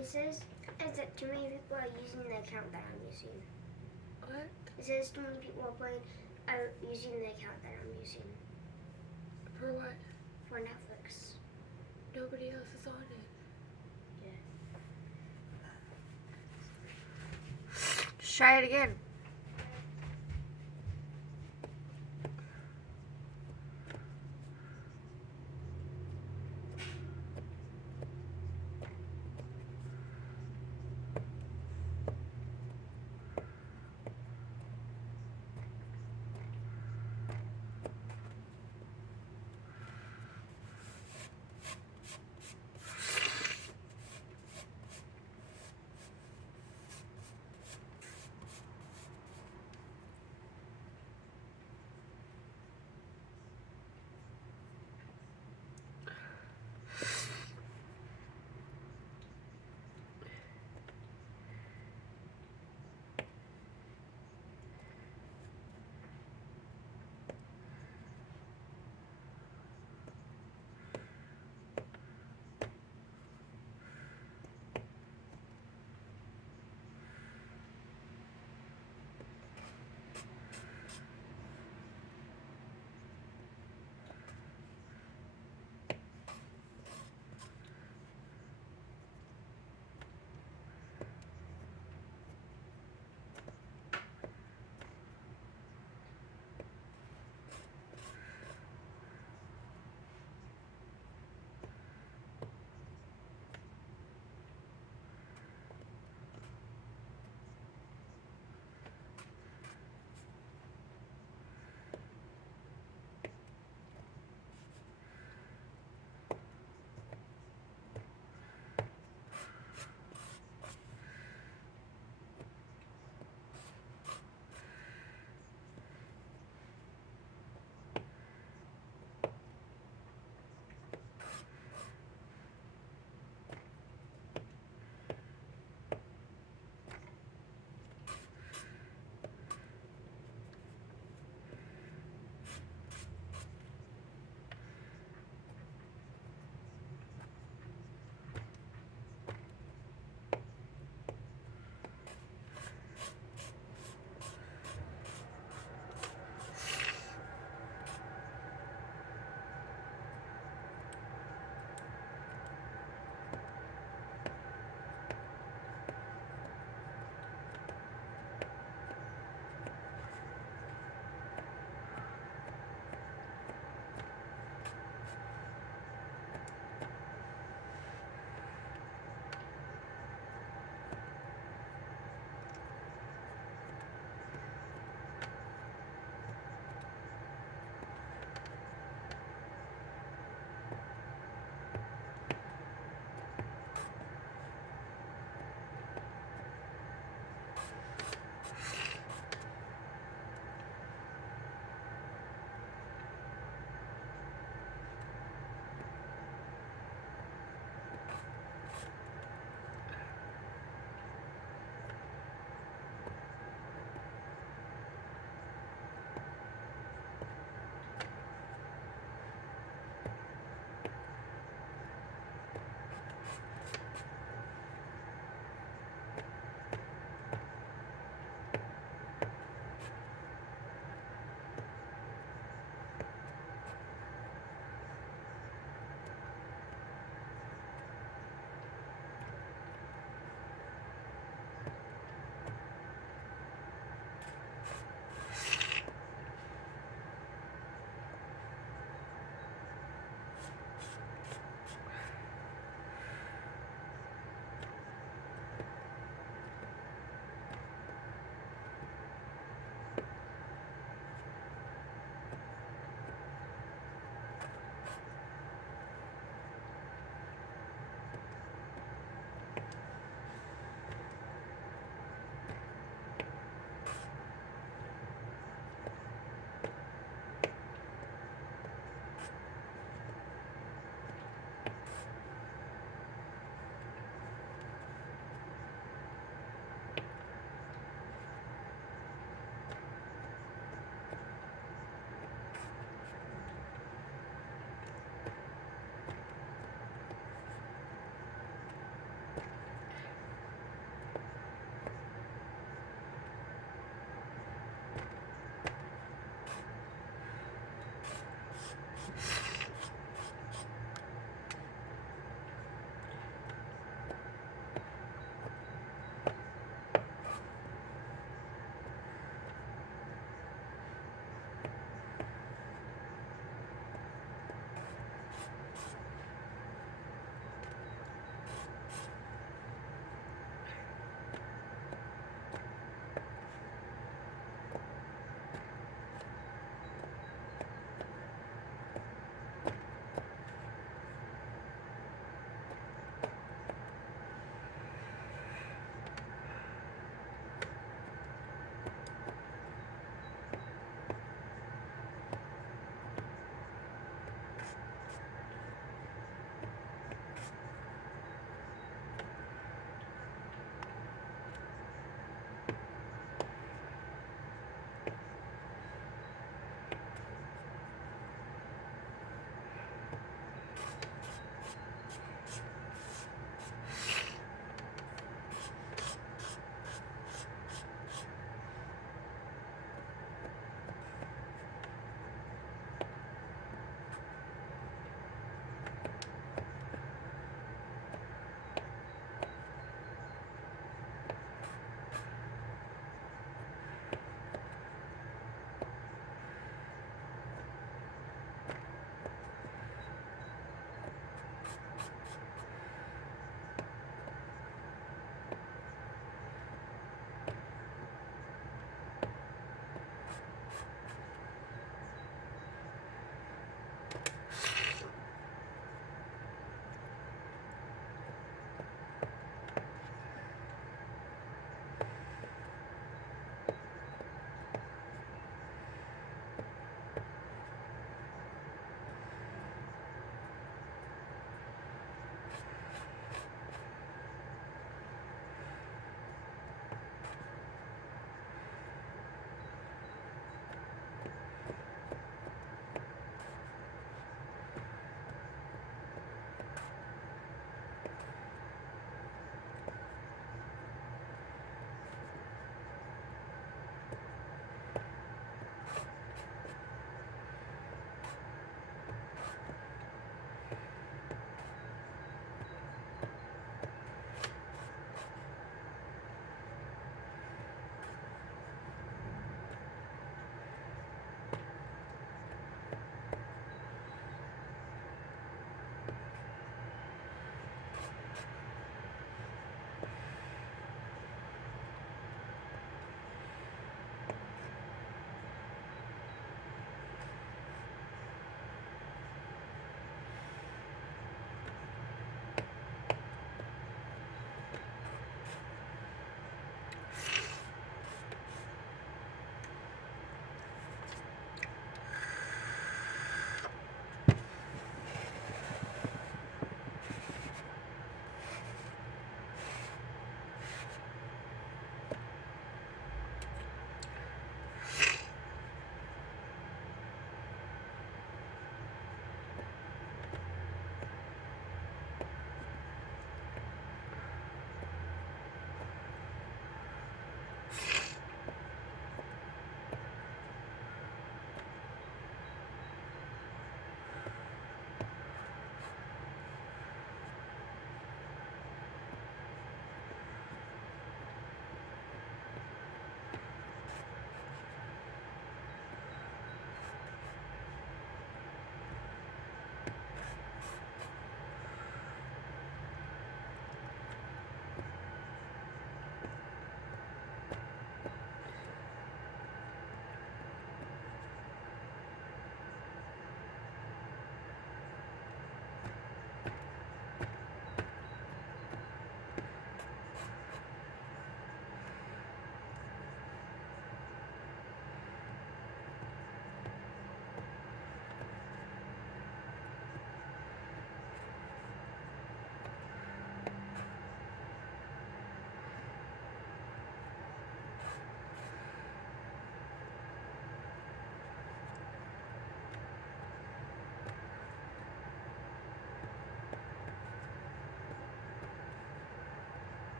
It says that too many people are using the account that I'm using. What? It says too many people are using the account that I'm using. For what? For Netflix. Nobody else is on it. Just try it again.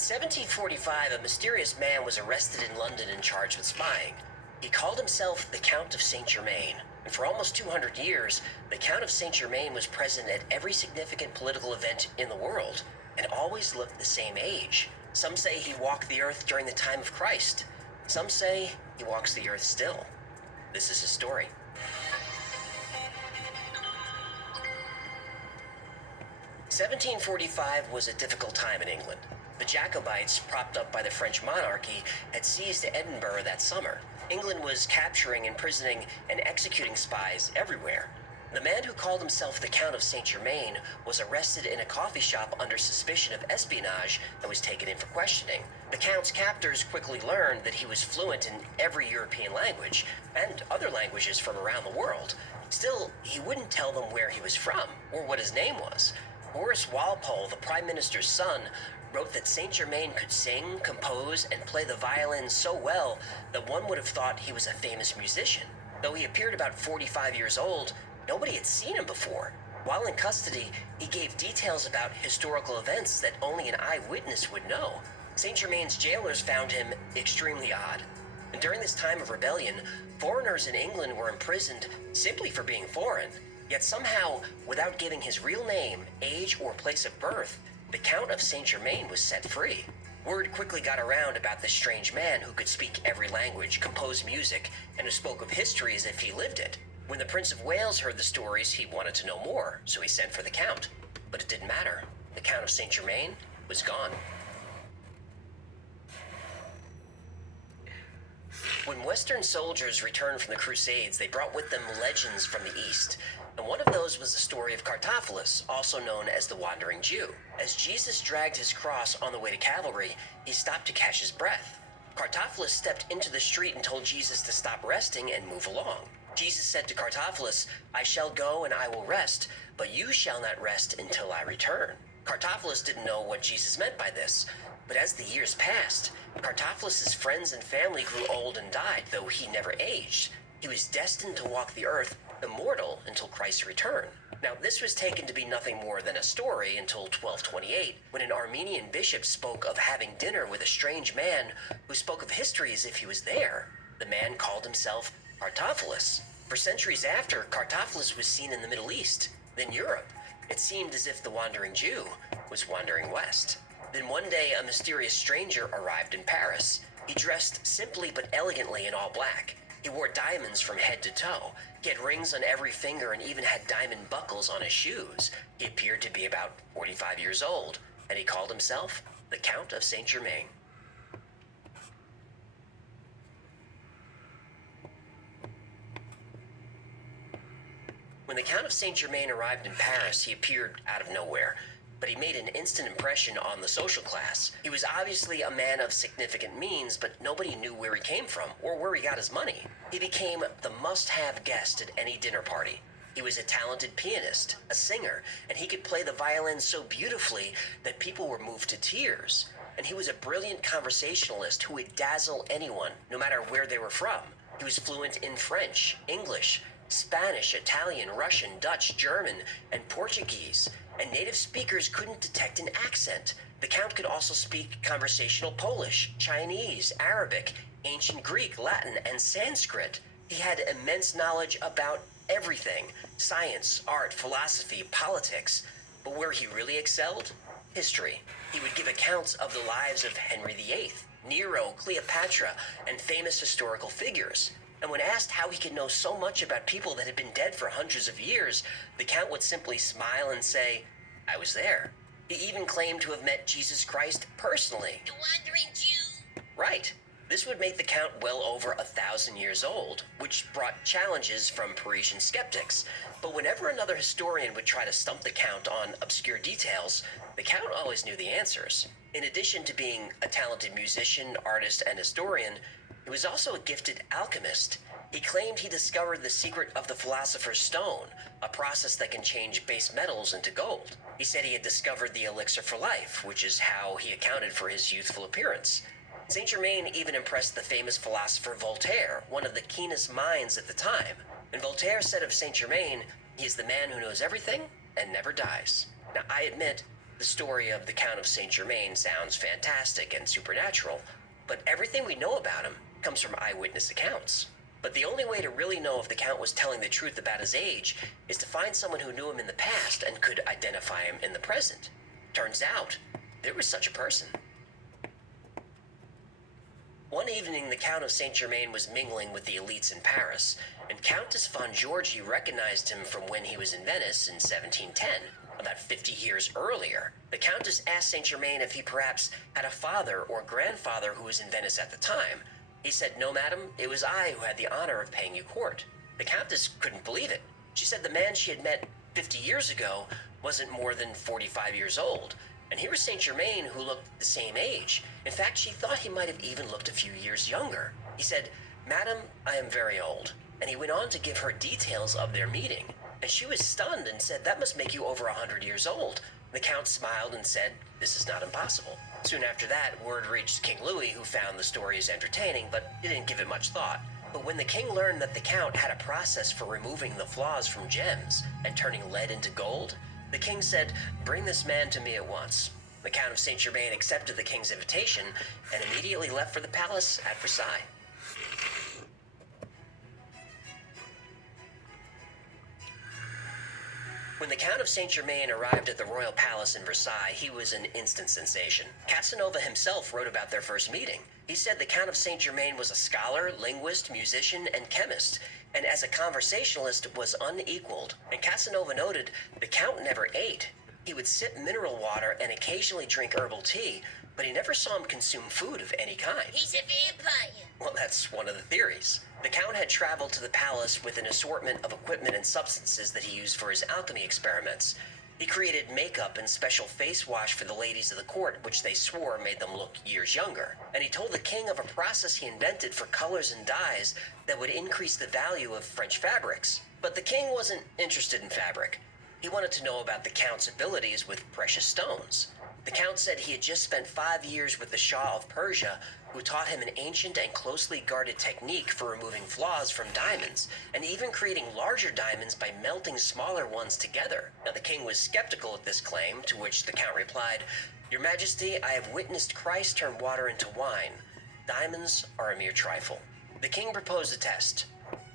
1745, a mysterious man was arrested in London and charged with spying. He called himself the Count of Saint Germain, and for almost 200 years, the Count of Saint Germain was present at every significant political event in the world, and always looked the same age. Some say he walked the earth during the time of Christ. Some say he walks the earth still. This is his story. "1745 was a difficult time in England. The Jacobites, propped up by the French monarchy, had seized Edinburgh that summer. England was capturing, imprisoning, and executing spies everywhere. The man who called himself the Count of Saint Germain was arrested in a coffee shop under suspicion of espionage and was taken in for questioning. The Count's captors quickly learned that he was fluent in every European language and other languages from around the world. Still, he wouldn't tell them where he was from or what his name was. Horace Walpole, the Prime Minister's son, wrote that Saint Germain could sing, compose, and play the violin so well that one would have thought he was a famous musician. Though he appeared about 45 years old, nobody had seen him before. While in custody, he gave details about historical events that only an eyewitness would know. Saint Germain's jailers found him extremely odd. And during this time of rebellion, foreigners in England were imprisoned simply for being foreign. Yet somehow, without giving his real name, age, or place of birth, the Count of Saint Germain was set free. Word quickly got around about this strange man who could speak every language, compose music, and who spoke of history as if he lived it. When the Prince of Wales heard the stories, he wanted to know more, so he sent for the Count. But it didn't matter. The Count of Saint Germain was gone. When Western soldiers returned from the Crusades, they brought with them legends from the East. And one of those was the story of Cartaphilus, also known as the Wandering Jew. As Jesus dragged his cross on the way to Calvary, he stopped to catch his breath. Cartaphilus stepped into the street and told Jesus to stop resting and move along. Jesus said to Cartaphilus, "I shall go and I will rest, but you shall not rest until I return." Cartaphilus didn't know what Jesus meant by this, but as the years passed, Cartaphilus's friends and family grew old and died, though he never aged. He was destined to walk the earth immortal until Christ's return. Now, this was taken to be nothing more than a story until 1228, when an Armenian bishop spoke of having dinner with a strange man who spoke of history as if he was there. The man called himself Cartaphilus. For centuries after, Cartaphilus was seen in the Middle East, then Europe. It seemed as if the Wandering Jew was wandering west. Then one day, a mysterious stranger arrived in Paris. He dressed simply but elegantly in all black. He wore diamonds from head to toe. He had rings on every finger and even had diamond buckles on his shoes. He appeared to be about 45 years old, and he called himself the Count of Saint Germain. When the Count of Saint Germain arrived in Paris, he appeared out of nowhere, but he made an instant impression on the social class. He was obviously a man of significant means, but nobody knew where he came from or where he got his money. He became the must-have guest at any dinner party. He was a talented pianist, a singer, and he could play the violin so beautifully that people were moved to tears. And he was a brilliant conversationalist who would dazzle anyone, no matter where they were from. He was fluent in French, English, Spanish, Italian, Russian, Dutch, German, and Portuguese, and native speakers couldn't detect an accent. The Count could also speak conversational Polish, Chinese, Arabic, ancient Greek, Latin, and Sanskrit. He had immense knowledge about everything: science, art, philosophy, politics. But where he really excelled? History. He would give accounts of the lives of Henry VIII, Nero, Cleopatra, and famous historical figures. And when asked how he could know so much about people that had been dead for hundreds of years, the Count would simply smile and say, "I was there." He even claimed to have met Jesus Christ personally. The Wandering Jew. Right. This would make the Count well over 1,000 years old, which brought challenges from Parisian skeptics. But whenever another historian would try to stump the Count on obscure details, the Count always knew the answers. In addition to being a talented musician, artist, and historian, he was also a gifted alchemist. He claimed he discovered the secret of the Philosopher's Stone, a process that can change base metals into gold. He said he had discovered the elixir for life, which is how he accounted for his youthful appearance. Saint Germain even impressed the famous philosopher Voltaire, one of the keenest minds at the time. And Voltaire said of Saint Germain, "He is the man who knows everything and never dies." Now, I admit, The story of the Count of Saint Germain sounds fantastic and supernatural, but everything we know about him comes from eyewitness accounts. But the only way to really know if the Count was telling the truth about his age is to find someone who knew him in the past and could identify him in the present. Turns out, there was such a person. One evening, the Count of Saint Germain was mingling with the elites in Paris, and Countess von Georgi recognized him from when he was in Venice in 1710, about 50 years earlier. The Countess asked Saint Germain if he perhaps had a father or grandfather who was in Venice at the time. He said, "No, madam, it was I who had the honor of paying you court." The Countess couldn't believe it. She said the man she had met 50 years ago wasn't more than 45 years old, and here was Saint Germain who looked the same age. In fact, she thought he might have even looked a few years younger. He said, "Madam, I am very old," and he went on to give her details of their meeting. And she was stunned and said, "That must make you over 100 years old." The Count smiled and said, "This is not impossible." Soon after that, word reached King Louis, who found the stories entertaining, but didn't give it much thought. But when the king learned that the Count had a process for removing the flaws from gems and turning lead into gold, the king said, "Bring this man to me at once." The Count of Saint Germain accepted the king's invitation and immediately left for the palace at Versailles. When the Count of Saint Germain arrived at the royal palace in Versailles, he was an instant sensation. Casanova himself wrote about their first meeting. He said the Count of Saint Germain was a scholar, linguist, musician, and chemist, and as a conversationalist was unequaled. And Casanova noted the Count never ate. He would sip mineral water and occasionally drink herbal tea, but he never saw him consume food of any kind. He's a vampire. Well, that's one of the theories. The Count had traveled to the palace with an assortment of equipment and substances that he used for his alchemy experiments. He created makeup and special face wash for the ladies of the court, which they swore made them look years younger. And he told the king of a process he invented for colors and dyes that would increase the value of French fabrics. But the king wasn't interested in fabric. He wanted to know about the Count's abilities with precious stones. The Count said he had just spent 5 years with the Shah of Persia, who taught him an ancient and closely guarded technique for removing flaws from diamonds, and even creating larger diamonds by melting smaller ones together. Now, the king was skeptical at this claim, to which the Count replied, "Your Majesty, I have witnessed Christ turn water into wine. Diamonds are a mere trifle." The king proposed a test.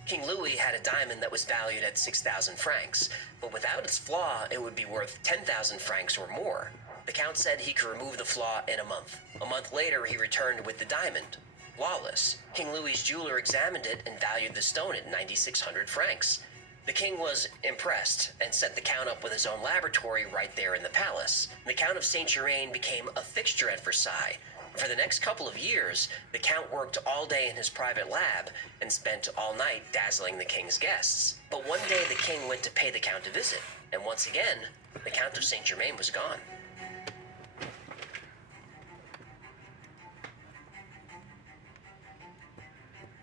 King Louis had a diamond that was valued at 6,000 francs, but without its flaw, it would be worth 10,000 francs or more. The Count said he could remove the flaw in a month. A month later, he returned with the diamond, flawless. King Louis's jeweler examined it and valued the stone at 9,600 francs. The king was impressed and set the Count up with his own laboratory right there in the palace. The Count of Saint Germain became a fixture at Versailles. For the next couple of years, the Count worked all day in his private lab and spent all night dazzling the king's guests. But one day the king went to pay the Count a visit, and once again, the Count of Saint Germain was gone.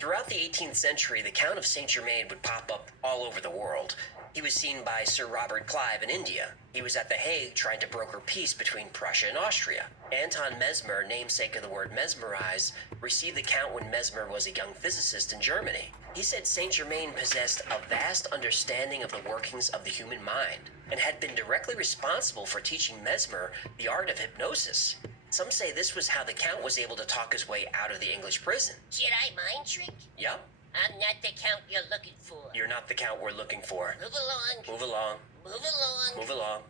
Throughout the 18th century, the Count of Saint Germain would pop up all over the world. He was seen by Sir Robert Clive in India. He was at The Hague trying to broker peace between Prussia and Austria. Anton Mesmer, namesake of the word mesmerize, received the Count when Mesmer was a young physicist in Germany. He said Saint Germain possessed a vast understanding of the workings of the human mind and had been directly responsible for teaching Mesmer the art of hypnosis. Some say this was how the Count was able to talk his way out of the English prison. Jedi mind trick? Yup. I'm not the Count you're looking for. You're not the Count we're looking for. Move along. Move along. Move along. Move along.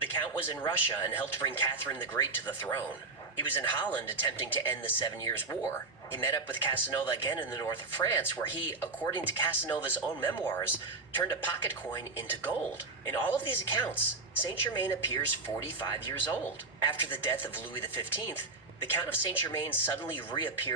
The Count was in Russia and helped bring Catherine the Great to the throne. He was in Holland attempting to end the 7 Years' War. He met up with Casanova again in the north of France, where he, according to Casanova's own memoirs, turned a pocket coin into gold. In all of these accounts, Saint Germain appears 45 years old. After the death of Louis XV, the Count of Saint Germain suddenly reappeared